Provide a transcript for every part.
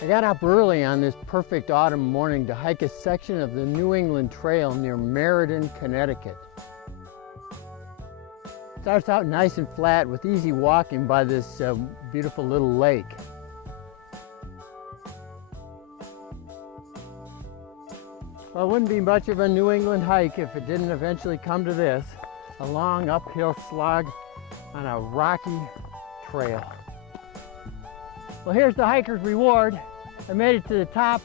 I got up early on this perfect autumn morning to hike a section of the New England Trail near Meriden, Connecticut. It starts out nice and flat with easy walking by this beautiful little lake. Well, it wouldn't be much of a New England hike if it didn't eventually come to this, a long uphill slog on a rocky trail. Well, here's the hiker's reward. I made it to the top,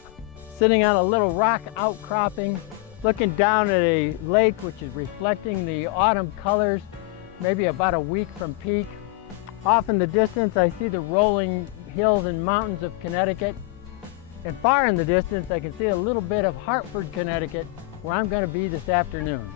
sitting on a little rock outcropping, looking down at a lake which is reflecting the autumn colors, maybe about a week from peak. Off in the distance, I see the rolling hills and mountains of Connecticut. And far in the distance, I can see a little bit of Hartford, Connecticut, where I'm going to be this afternoon.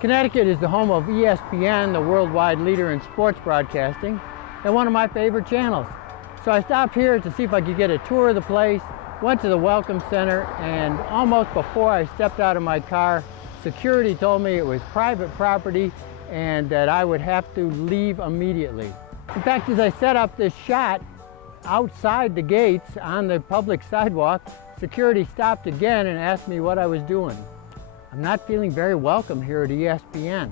Connecticut is the home of ESPN, the worldwide leader in sports broadcasting, and one of my favorite channels. So I stopped here to see if I could get a tour of the place, went to the Welcome Center, and almost before I stepped out of my car, security told me it was private property and that I would have to leave immediately. In fact, as I set up this shot outside the gates on the public sidewalk, security stopped again and asked me what I was doing. I'm not feeling very welcome here at ESPN.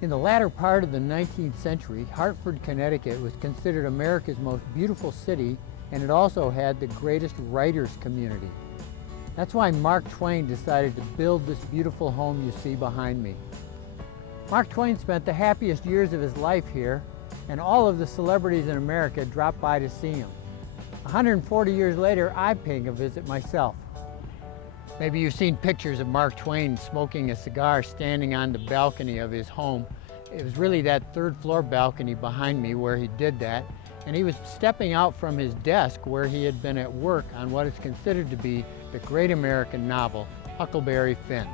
In the latter part of the 19th century, Hartford, Connecticut was considered America's most beautiful city, and it also had the greatest writers' community. That's why Mark Twain decided to build this beautiful home you see behind me. Mark Twain spent the happiest years of his life here, and all of the celebrities in America dropped by to see him. 140 years later, I'm paying a visit myself. Maybe you've seen pictures of Mark Twain smoking a cigar standing on the balcony of his home. It was really that third floor balcony behind me where he did that, and he was stepping out from his desk where he had been at work on what is considered to be the great American novel, Huckleberry Finn.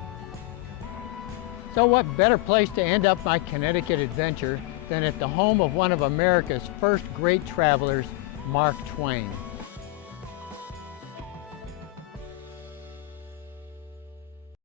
So what better place to end up my Connecticut adventure than at the home of one of America's first great travelers, Mark Twain.